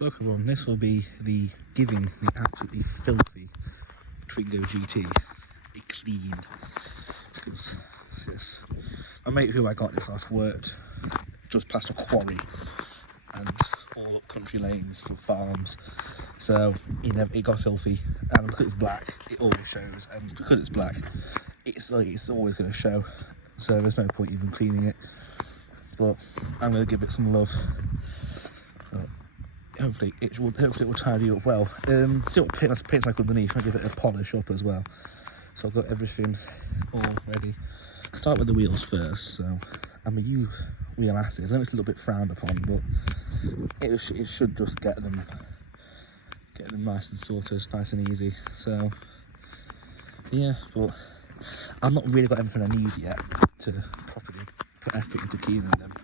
So everyone, this will be giving the absolutely filthy Twingo GT a clean, because this, my mate who I got this off worked just past a quarry and all up country lanes for farms, so it got filthy, and because it's black it always shows, and because it's black it's always going to show, so there's no point even cleaning it. But I'm going to give it some love. Hopefully it will tidy up well. See what paint's like underneath. I'll give it a polish up as well. So I've got everything all ready. Start with the wheels first. So I'm gonna use wheel acid. I know it's a little bit frowned upon, but it should just get them nice and sorted, nice and easy. So yeah, but I've not really got everything I need yet to properly put effort into cleaning them,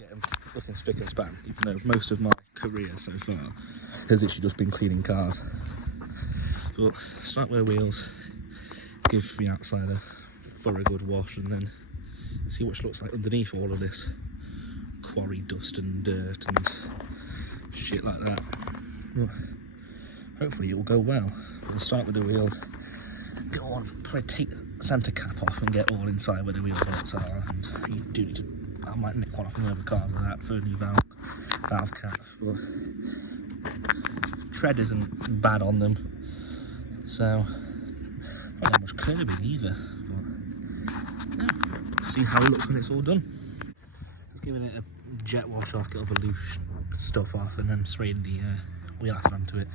get them looking spick and span, even though most of my career so far has literally just been cleaning cars. But start with the wheels, give the outside a thorough good wash, and then see what it looks like underneath all of this quarry dust and dirt and shit like that. But hopefully it will go well. We'll start with the wheels, get on, probably take the centre cap off and get all inside where the wheel bolts are, and you do need to, I might nick one off from other cars like that for a new valve cap, but tread isn't bad on them, so not that much curbing either. But yeah, see how it looks when it's all done. Just giving it a jet wash off, get all the loose stuff off, and then spraying the wheel acid onto it.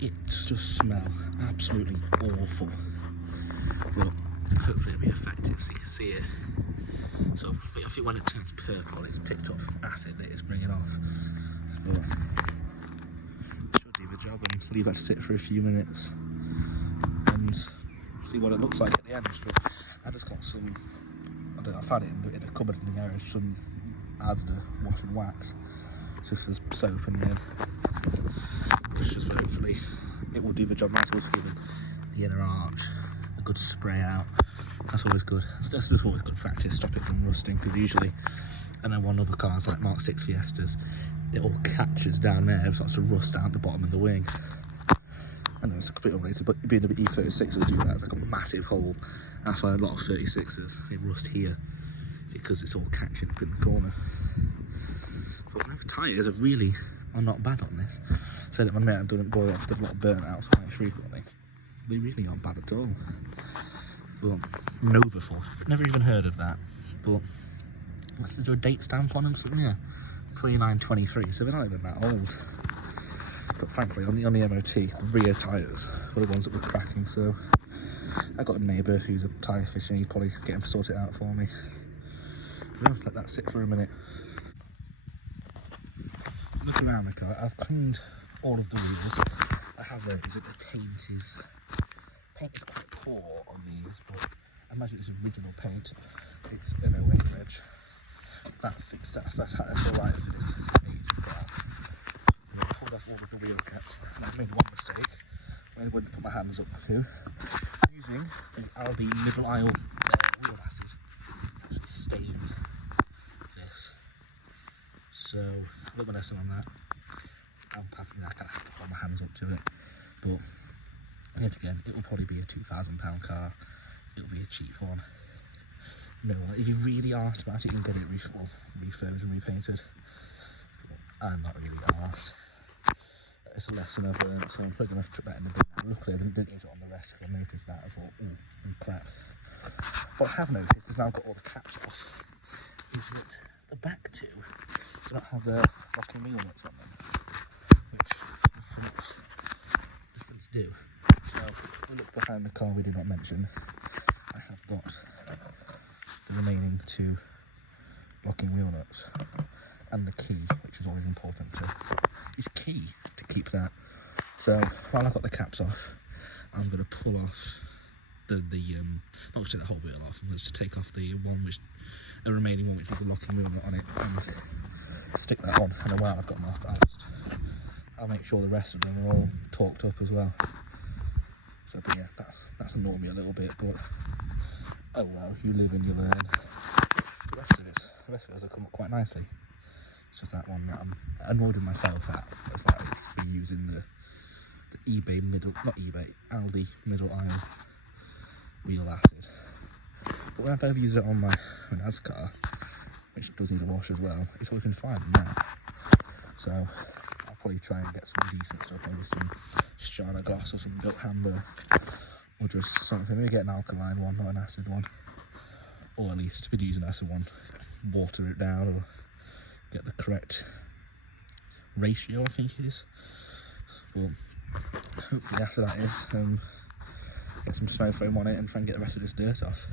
It just smells absolutely awful, but hopefully it'll be effective so you can see it. So I think when it turns purple, it's picked up acid that it's bringing off. But should do the job, and leave that to sit for a few minutes and see what it looks like at the end. But I just got some, I don't know, I found it in the cupboard in the garage, some Asda wash and wax, just as soap, and then just hopefully it will do the job nicely, giving the inner arch a good spray out. That's always good. That's always good practice, stop it from rusting, because usually, I know on other cars like Mark 6 Fiestas, it all catches down there, it starts to rust out the bottom of the wing. I know it's a bit unrelated, but being a bit E36 will do that. It's like a massive hole. That's why a lot of 36s, they rust here, because it's all catching up in the corner. But the tyres are not bad on this. So that my mate doesn't boil off, they've a lot of burnt-outs quite frequently. They really aren't bad at all. But Nova Force, never even heard of that. But is there a date stamp on them? So yeah, 2923, so they're not even that old. But thankfully on the MOT, the rear tyres were the ones that were cracking, so I got a neighbour who's a tyre fisher, he'd probably get him to sort it out for me. I'll let that sit for a minute. Looking around the car, I've cleaned all of the wheels. I have noticed that the paint is quite poor on these, but I imagine it's original paint. It's an 08 reg. That's alright for this age of car. I pulled off all of the wheel caps, and I've made one mistake. I wouldn't put my hands up to using the Aldi middle aisle wheel acid. Actually stained this, so a little bit lesson on that. I kind of have to hold my hands up to it, but yet again, it will probably be a £2,000 car. It'll be a cheap one. No, if you really asked about it, you can get it refurbished and repainted. I'm not really asked. It's a lesson I've learned, so I'm probably going to have to chuck that in the bin now. Luckily, I didn't use it on the rest, because I noticed that. I thought, ooh, crap. What I have noticed is now I've got all the caps off, is that the back two do not have the locking wheel nuts on them, which the fronts do. So, if we look behind the car we did not mention, I have got the remaining two locking wheel nuts and the key, which is always important is key to keep that. So while I've got the caps off, I'm going to pull off the not just take the whole wheel off, I'm going to take off the remaining one which has the locking wheel nut on it, and stick that on. And then while I've got them off, I'll make sure the rest of them are all torqued up as well. So, but yeah, that's annoyed me a little bit, but oh well, you live and you learn. The rest of it has come up quite nicely. It's just that one that I'm annoyed with myself at. It's like for using the eBay middle, not eBay, Aldi middle aisle wheel acid. But when I've ever used it on my dad's car, which does need a wash as well, it's all you can find now. So I'll probably try and get some decent stuff, maybe some Shana glass or some built hamburger, or just something. Maybe get an alkaline one, not an acid one, or at least if you use an acid one, water it down or get the correct ratio, I think it is. But hopefully after that is get some snow foam on it and try and get the rest of this dirt off.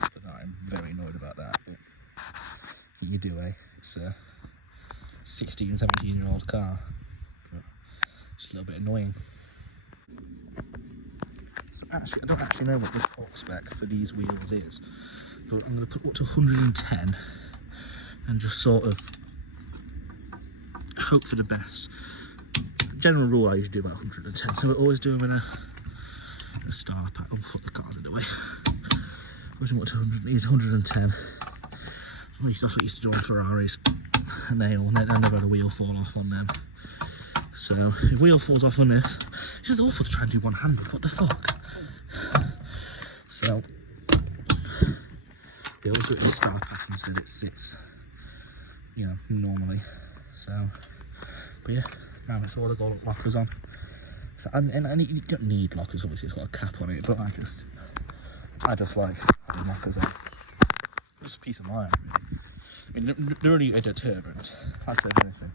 But no, I'm very annoyed about that. But what you do, eh? It's a 16, 17-year-old car. But it's a little bit annoying. So actually, I don't actually know what the torque spec for these wheels is, but I'm going to put up to 110 and just sort of hope for the best. General rule, I usually do about 110, so we're always doing a star pack. Unfoot the cars in the way. Pushing up to 110. That's what we used to do on Ferraris, and they never had a wheel fall off on them. So if wheel falls off on this, it's just awful to try and do one-handed. What the fuck? So they also do it in star pack instead. It sits, you know, normally. So, but yeah, now it's all the gold lockers on. So, and you don't need lockers, obviously it's got a cap on it, but I just like having lockers on. Just a peace of mind, really. I mean, they're only a deterrent. I'd say anything.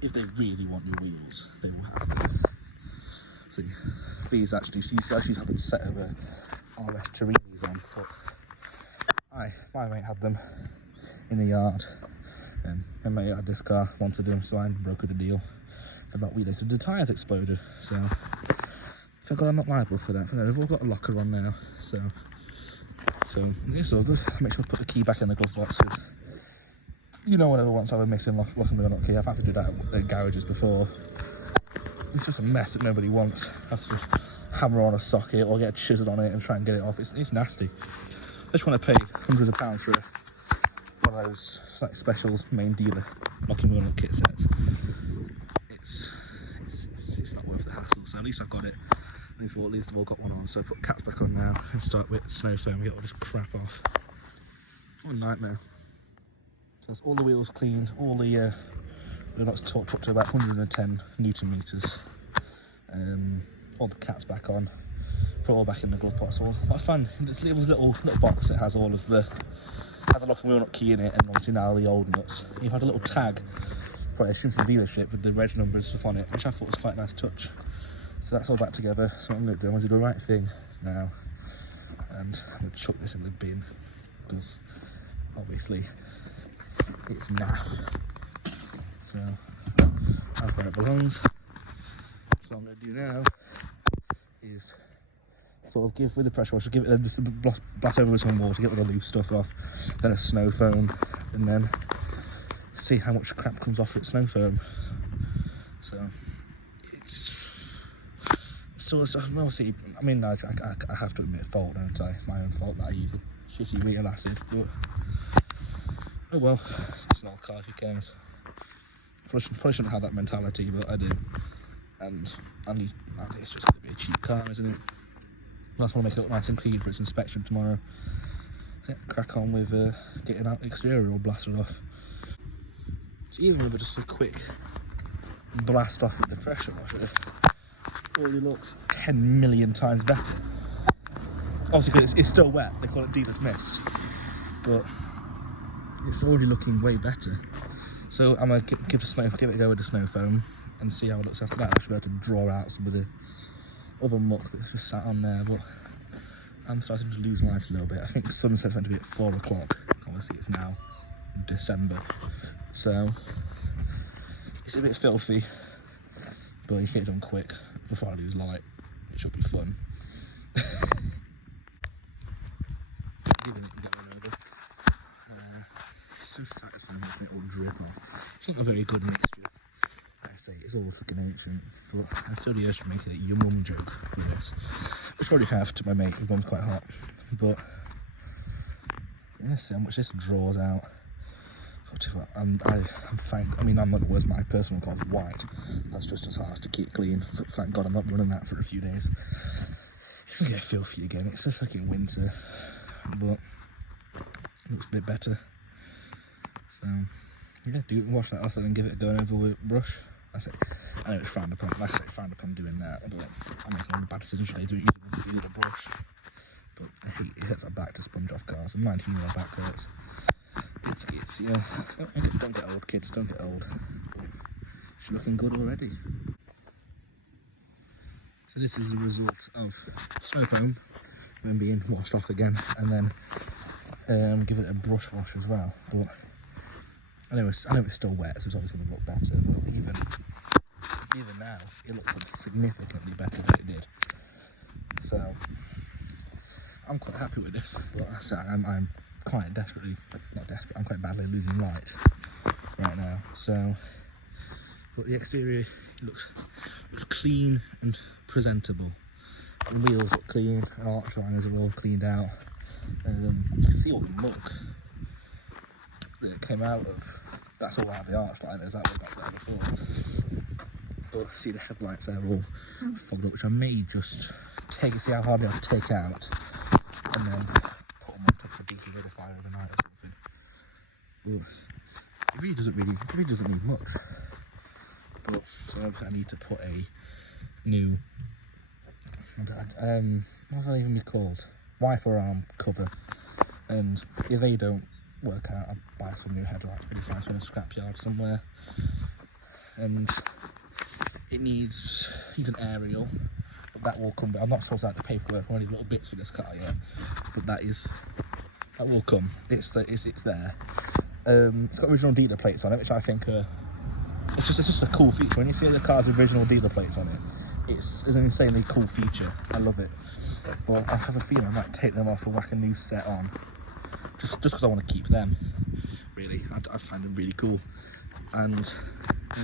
If they really want new wheels, they will have them. See, these actually, she's having a set of RS Torinis on, but my mate had them in the yard, and my mate had this car, wanted them, so I brokered a deal. About we later, the tyres exploded, so I think I'm not liable for that. But no, they've all got a locker on now, so it's all good. Make sure to put the key back in the glove boxes. You know, whenever once I've been missing lock and unlock key, I've had to do that in garages before. It's just a mess that nobody wants. I have to just hammer on a socket or get a chisel on it and try and get it off. It's nasty. I just want to pay hundreds of pounds for one of those like special main dealer locking wheel kit sets. It's not worth the hassle. So at least I've got it. At least I've all got one on. So I put caps back on now and start with snow foam and get all this crap off. What a nightmare. So that's all the wheels cleaned. All the we're not talked to about 110 Newton meters. All the caps back on. Put it all back in the glove box. What I found in this little box that has all of the has a lock and wheel nut key in it, and obviously now the old nuts. You had a little tag, probably assumed from the dealership, with the reg number and stuff on it, which I thought was quite a nice touch. So that's all back together. So what I'm going to do, I'm going to do the right thing now, and I'm going to chuck this in the bin because obviously it's naff. So that's where it belongs. So what I'm going to do now is sort of give with the pressure washer, give it just blast over with some water, get all the loose stuff off, then a snow foam, and then see how much crap comes off with snow foam. So it's sort of stuff. Obviously, I mean, I have to admit fault, don't I? My own fault that I use a shitty wheel acid, but oh well, it's an old car, who cares? Probably shouldn't have that mentality, but I do. And it's just going to be a cheap car, isn't it? I just want to make it look nice and clean for its inspection tomorrow. So yeah, crack on with getting out the exterior all blasted off. So even with just a quick blast off with the pressure washer, it already looks 10 million times better. Obviously, because it's still wet, they call it dealer's mist, but it's already looking way better. So I'm going to give it a go with the snow foam and see how it looks after that. I should be able to draw out some of the other muck that's just sat on there, but I'm starting to lose light a little bit. I think sunset's meant to be at 4 o'clock. Obviously it's now December, so it's a bit filthy, but you get it done quick before I lose light. It should be fun. Giving it going over. It's so satisfying watching it all drip off. It's not a very good mixture. I say it's all fucking ancient, but I still the urge to make a your mum joke with this, which I already have to my mate. His mum's quite hot, but yeah, see how much this draws out I'm thank. I mean, I'm not always my personal car white. That's just as hard to keep clean. But thank God I'm not running that for a few days. It's gonna get filthy again. It's a fucking winter, but it looks a bit better. So yeah, wash that off and then give it a go over with a brush. I know it's frowned upon. Like I say, frowned upon doing that. But I'm making a bad decision. Should I do it with a brush? But I hate it. Hurts my back to sponge off cars. I'm 19 and my back hurts. It's yeah. Don't get old, kids. Don't get old. She's looking good already. So this is the result of snow foam then being washed off again, and then give it a brush wash as well. But I know it's still wet, so it's always going to look better. But even now, it looks significantly better than it did. So I'm quite happy with this. But I'm quite desperately, not desperate. I'm quite badly losing light right now. So, but the exterior looks clean and presentable. The wheels look clean. Arch liners are all cleaned out. You can see all the muck that it came out of. That's all out of the arch liners. That was not there before. But see the headlights there all fogged up, which I may just see how hard they are to take out, and then put them on top of a dehumidifier overnight or something. But it really doesn't need much. But so obviously I need to put a new what will that even be called? Wiper arm cover, and if they don't work out, I'll buy some new headlights pretty fast from a scrapyard somewhere. And it needs an aerial, but that will come. I'm not sorted out the paperwork or any little bits for this car yet, but that will come. It's there. It's got original dealer plates on it, which I think it's just a cool feature. When you see the car's original dealer plates on it, it's an insanely cool feature. I love it. But I have a feeling I might take them off and whack a new set on, just because I want to keep them. Really, I find them really cool. And I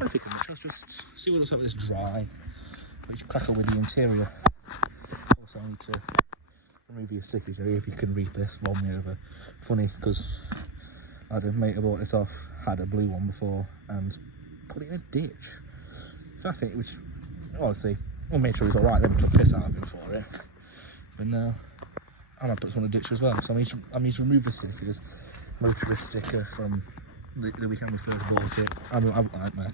don't think I'm much. Let's just see what it looks like when it's dry. We can crack on with the interior. Also, I need to remove your stickers here if you can read this. Roll me over. Funny because I had a mate who bought this off, had a blue one before, and put it in a ditch. So I think it was, honestly, we'll make sure he's alright, then we took piss out of him for it. But now, I might put this one in a ditch as well. So I need to remove the stickers. Motorist sticker from the weekend we first bought it. I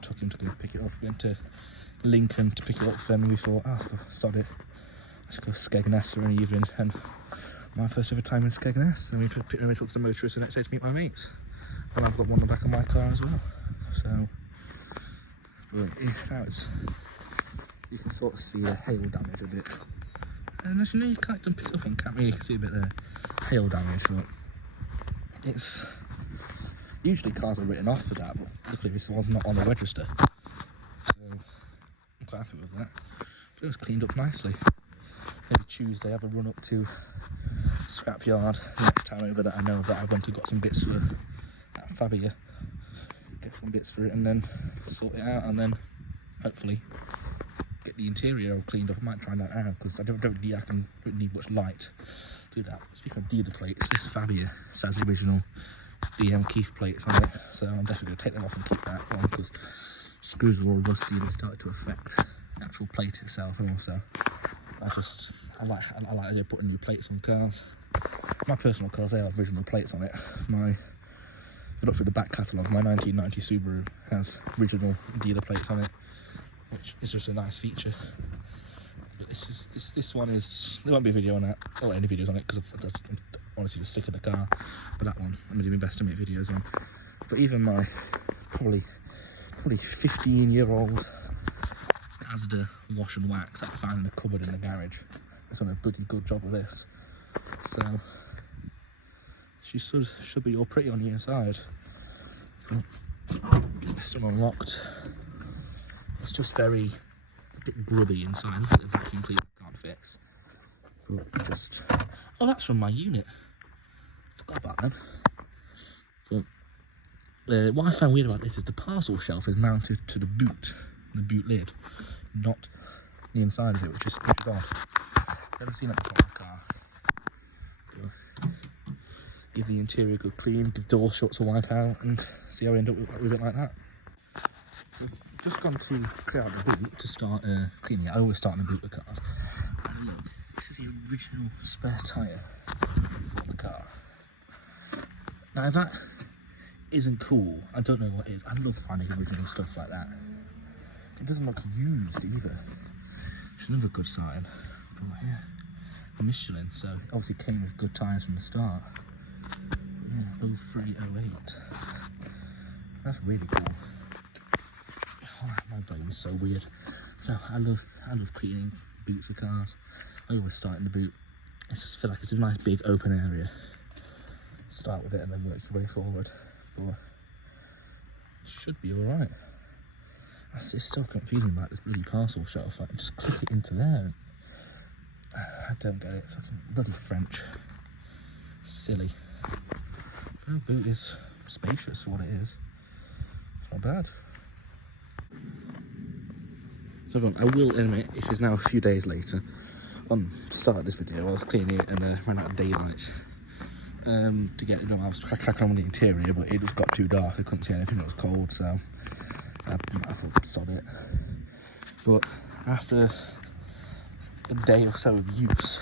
took him to go pick it up. We went to Lincoln to pick it up, then we thought, sod it, let's go Skegness for an evening. And my first ever time in Skegness, and we picked him up to the motorist the next day to meet my mates. And I've got one on the back of my car as well. So, but now you can sort of see the hail damage a bit. And as you know, you can't pick it up on camera, you can see a bit of hail damage, but it's usually cars are written off for that, but luckily this one's not on the register, so I'm quite happy with that. But it was cleaned up nicely. Maybe Tuesday have a run up to scrapyard, the next town over that I know that I've went and got some bits for that Fabia, get some bits for it and then sort it out, and then hopefully get the interior all cleaned up. I might try that out because I don't need much light to do that. Speaking of dealer plates, this Fabia has the original DM Keith plates on it, so I'm definitely going to take them off and keep that one because screws are all rusty and started to affect the actual plate itself. And also I like the idea of putting new plates on cars. My personal cars, they have original plates on it. If you look through the back catalogue, my 1990 Subaru has original dealer plates on it, which is just a nice feature. But this one is, there won't be a video on that, or any videos on it, because I'm honestly just sick of the car. But that one, I'm going to do my best to make videos on. But even my probably 15-year-old Asda wash and wax that I found in a cupboard in the garage, it's done a pretty good job of this. So she should be all pretty on the inside. But it's still unlocked. It's just a bit grubby inside. Nothing the vacuum cleaner can't fix. But just, oh, that's from my unit. Forgot about that. But what I found weird about this is the parcel shelf is mounted to the boot lid, not the inside of it, which is odd. Never seen that before in a car. give the interior a good clean, give door shuts a wipe out, and see how we end up with it like that. So I've just gone to clear out the boot to start cleaning it. I always start in the boot of cars. And look, this is the original spare tyre for the car. Now if that isn't cool, I don't know what is. I love finding original stuff like that. It doesn't look used either, which is another good sign. But yeah, for Michelin, so it obviously came with good tyres from the start. But yeah, 0308. That's really cool. Oh, my brain's so weird. No, I love cleaning boots for cars. I always start in the boot. I just feel like it's a nice big open area. Start with it and then work your way forward. But it should be alright. It's still confusing about this bloody parcel shelf. Like, just click it into there. I don't get it. Fucking bloody French. Silly. The boot is spacious for what it is. It's not bad. So everyone, I will admit, it is now a few days later. On the start of this video, I was cleaning it and ran out of daylight to get it done. I was cracking on with the interior, but it just got too dark. I couldn't see anything, it was cold, so I thought, sod it. But after a day or so of use,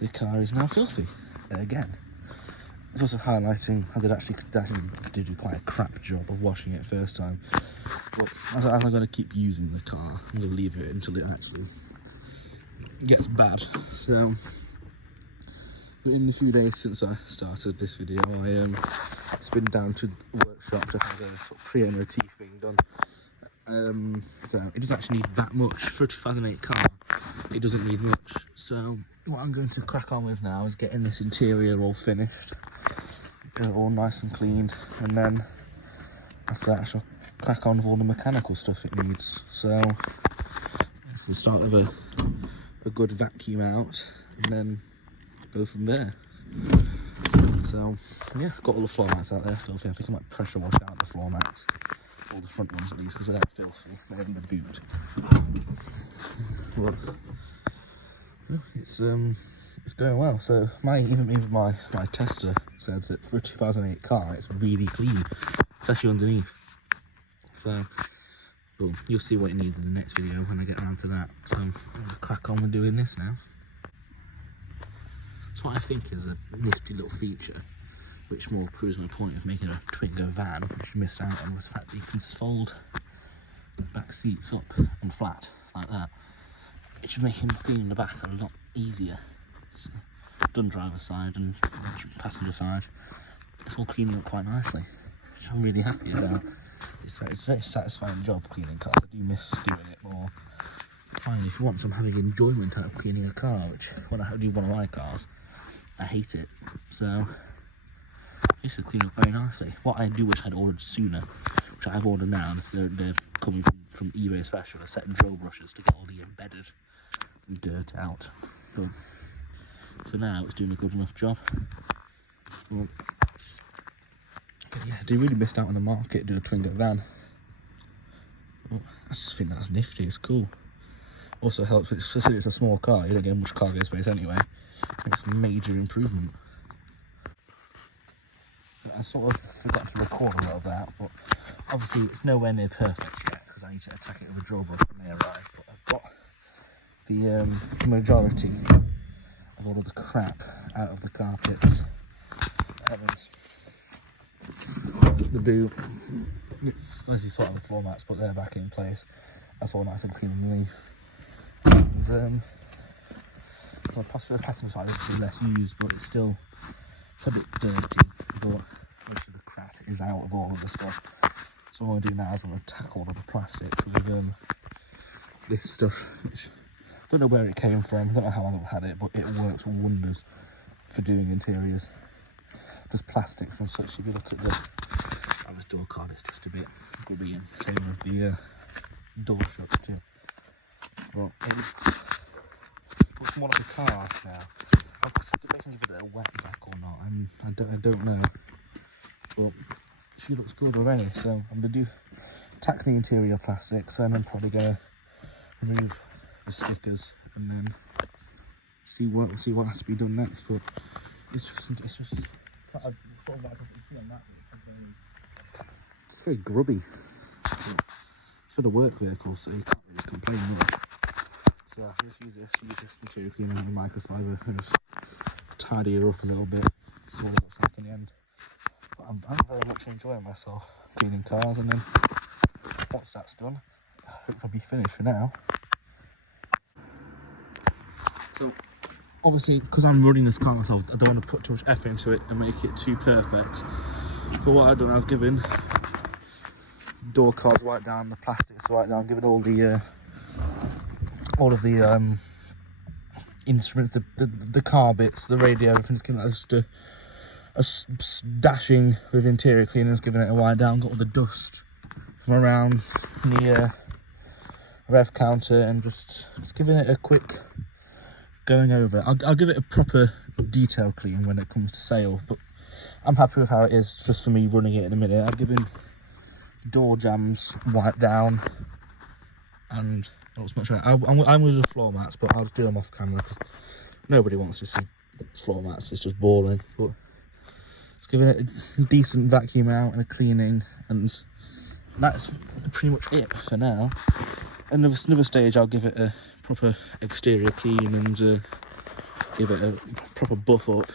the car is now filthy again. It's also highlighting how they actually did do quite a crap job of washing it first time. But as I'm going to keep using the car, I'm going to leave it until it actually gets bad. So, in the few days since I started this video, it's been down to the workshop to have a sort of pre-MOT thing done. So it doesn't actually need that much for a 2008 car. It doesn't need much. So what I'm going to crack on with now is getting this interior all finished, all nice and cleaned, and then after that I shall crack on with all the mechanical stuff it needs. So we'll start with a good vacuum out and then go from there. So yeah, got all the floor mats out there filthy. I think I might pressure wash out the floor mats, all the front ones at least, because they're filthy. They're in the boot. Well, it's going well. So even my tester said that for a 2008 car, it's really clean, especially underneath. So well, you'll see what it needs in the next video when I get around to that. So I'm going to crack on with doing this now. That's what I think is a nifty little feature, which more proves my point of making a Twingo van, which you missed out on, was the fact that you can fold the back seats up and flat like that, which is making cleaning the back a lot easier. So, done driver's side and passenger side, it's all cleaning up quite nicely, which I'm really happy about. It's a very satisfying job cleaning cars. I do miss doing it more. Finally, if you want some having enjoyment out of cleaning a car, which when I do one of my cars, I hate it. So this is clean up very nicely. What I do wish I'd ordered sooner, which I've ordered now, and they're coming from eBay special, a set of drill brushes to get all the embedded dirt out. But for now, it's doing a good enough job. But yeah, they really missed out on the market doing a Twingo van. Well, I just think that's nifty, it's cool. Also helps, it's a small car, you don't get much cargo space anyway. It's a major improvement. I sort of forgot to record a lot of that, but obviously it's nowhere near perfect yet, because I need to attack it with a drill brush when they arrive. But I've got the majority of all of the crap out of the carpets. The boot, it's as you saw on the floor mats, but they're back in place. That's all nice and clean underneath. And the passenger side is obviously less used, but it's still a bit dirty. But most of the crap is out of all of the stuff. So what I want to do now is I'm going to tackle all of the plastic with this stuff, which I don't know where it came from. I don't know how long I've had it, but it works wonders for doing interiors. Just plastics and such. If you look at this door card, it's just a bit grubby, and same with the door shuts too. But it looks more like a car now. I'm debating if it's a wet back or not, and I don't know. But she looks good already, so I'm gonna tack the interior plastics, and I'm probably gonna remove the stickers, and then see what has to be done next. But it's just sort of like you see on that. It's very grubby. It's for the work vehicle, so you can't really complain much. So I just use this interior cleaner and microfiber and just tidy it up a little bit. So what it looks like in the end. But I'm very much enjoying myself cleaning cars, and then once that's done, I hope I'll be finished for now. So obviously, because I'm running this car myself, I don't want to put too much effort into it and make it too perfect. But what I've done, I've given door cards right down, the plastics right down, given all of the instruments, the car bits, the radio, everything's given that just a dashing with interior cleaners, giving it a wipe down, got all the dust from around the rev counter, and just giving it a quick going over. I'll give it a proper detail clean when it comes to sale, but I'm happy with how it is just for me running it in a minute. I've given door jambs wipe down, and not as much. I'm with the floor mats, but I'll just do them off camera because nobody wants to see floor mats. It's just boring. But it's giving it a decent vacuum out and a cleaning, and that's pretty much it for now. Another stage, I'll give it a proper exterior clean and give it a proper buff up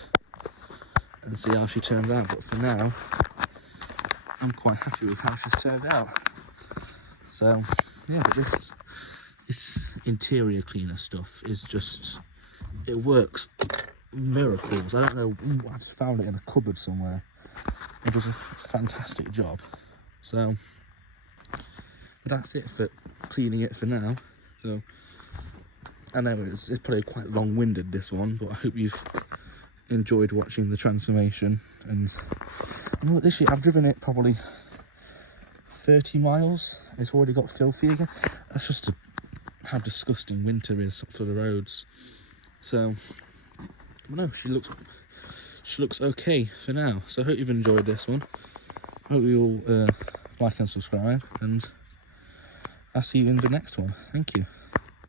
and see how she turns out. But for now, I'm quite happy with how she's turned out. So yeah, but this interior cleaner stuff is just, it works miracles. I don't know, I found it in a cupboard somewhere. It does a fantastic job. So but that's it for cleaning it for now. So I know it's probably quite long-winded, this one, but I hope you've enjoyed watching the transformation. And you know what, this year I've driven it probably 30 miles. It's already got filthy again. That's just how disgusting winter is for the roads. So well, no, she looks okay for now. So I hope you've enjoyed this one. I hope you all like and subscribe, and I'll see you in the next one. Thank you.